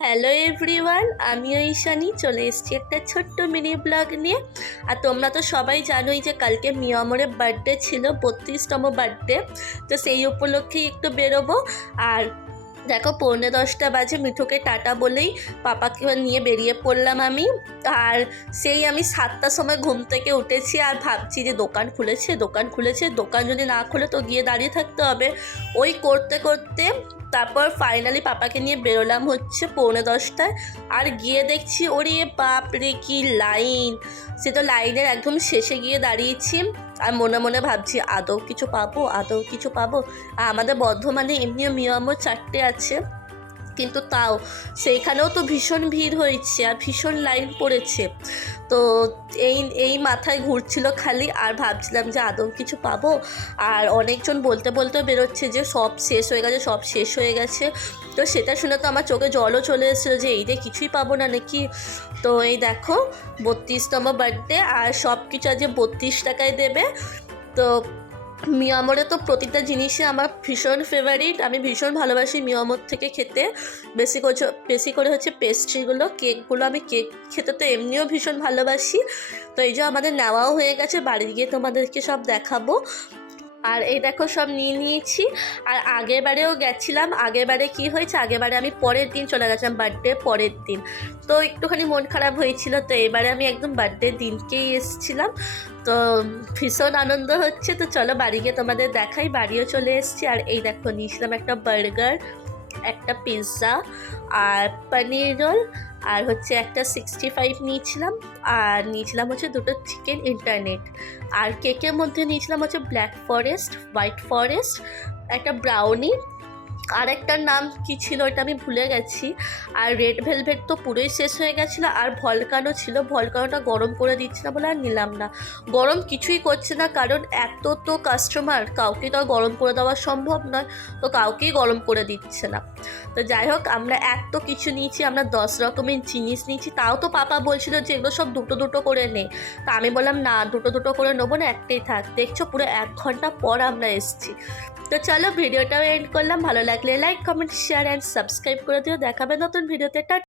Hello everyone, আমিও ঈশানী চলে এসেছি একটা ছোট্ট মিনি ব্লগ নিয়ে। আর তোমরা তো সবাই জানোই যে কালকে মিয়ামরের বার্থডে ছিল, 32তম বার্থডে। তো সেই উপলক্ষেই একটু বেরোবো। আর দেখো 9:45 বাজে, মিঠুকে টাটা বলেই পাপাকে নিয়ে বেরিয়ে পড়লাম আমি। আর সেই আমি 7টার সময় ঘুম থেকে উঠেছি আর ভাবছি যে দোকান খুলেছে, দোকান যদি না খুলে তো গিয়ে দাঁড়িয়ে থাকতে হবে। ওই করতে করতে তারপর ফাইনালি পাপাকে নিয়ে বেরোলাম হচ্ছে 9:45। আর গিয়ে দেখছি ওরে বাপ রে কি লাইন! সে তো লাইনের একদম শেষে গিয়ে দাঁড়িয়েছি। আর মনে মনে ভাবছি আদৌ কিছু পাবো। আর আমাদের বর্ধমানে এমনিও মিয়ামর 4টে আছে, কিন্তু তাও সেইখানেও তো ভীষণ ভিড় হয়েছে আর ভীষণ লাইন পড়েছে। তো এই এই মাথায় ঘুরছিল খালি, আর ভাবছিলাম যে আদৌ কিছু পাবো। আর অনেকজন বলতে বেরোচ্ছে যে সব শেষ হয়ে গেছে। তো সেটা শুনে তো আমার চোখে জলও চলে এসেছিলো যে এই রে কিছুই পাবো না নাকি। তো এই দেখো 32তম বার্থডে, আর সব কিছু আজ 32 টাকায় দেবে। তো মিয়ামরে তো প্রতিটা জিনিসই আমার ভীষণ ফেভারিট, আমি ভীষণ ভালোবাসি মিয়ামর থেকে খেতে। বেশি করে হচ্ছে পেস্ট্রিগুলো, কেকগুলো। আমি কেক খেতে তো এমনিও ভীষণ ভালোবাসি। তো এই যে আমাদের নেওয়াও হয়ে গেছে, বাড়ি গিয়ে তোমাদেরকে সব দেখাবো। আর এই দেখো সব নিয়ে নিয়েছি। আর আগেরবারেও গেছিলাম, আগেরবারে কি হয়েছে, আগেরবারে আমি পরের দিন চলে গেছিলাম, বার্থডে পরের দিন। তো একটুখানি মন খারাপ হয়েছিল। তো এবারে আমি একদম বার্থডে দিনকেই এসেছিলাম। তো ভীষণ আনন্দ হচ্ছে। তো চলো বাড়ি গিয়ে তোমাদের দেখাই। বাড়িও চলে এসেছি। আর এই দেখো নিয়েছিলাম একটা বার্গার, একটা পিৎজা, আর পনির রোল, আর হচ্ছে একটা 65 নিয়েছিলাম। আর নিয়েছিলাম হচ্ছে 2টো চিকেন ইন্টারনেট। আর কেকের মধ্যে নিয়েছিলাম হচ্ছে ব্ল্যাক ফরেস্ট, হোয়াইট ফরেস্ট, একটা ব্রাউনি, আর একটার নাম কী ছিল ওইটা আমি ভুলে গেছি। আর রেড ভেলভেট তো পুরোই শেষ হয়ে গেছিলো। আর ভলকানো ছিল, ভলকানোটা গরম করে দিচ্ছে না বলে আর নিলাম না। গরম কিছুই করছে না, কারণ এত তো কাস্টমার, কাউকে তো আর গরম করে দেওয়া সম্ভব নয়। তো কাউকেই গরম করে দিচ্ছে না। তো যাই হোক, আমরা এত কিছু নিয়েছি, আমরা 10 রকমের জিনিস নিয়েছি। তাও তো পাপা বলছিল যে এগুলো সব দুটো করে নে। তা আমি বললাম না, দুটো করে নেবো না, একটাই থাক। দেখছো পুরো 1 ঘন্টা পর আমরা এসেছি। তো চলো ভিডিওটাও এন্ড করলাম। ভালো লাগলে like, comment, share and subscribe করে দিও। দেখাবে নতুন ভিডিওতে।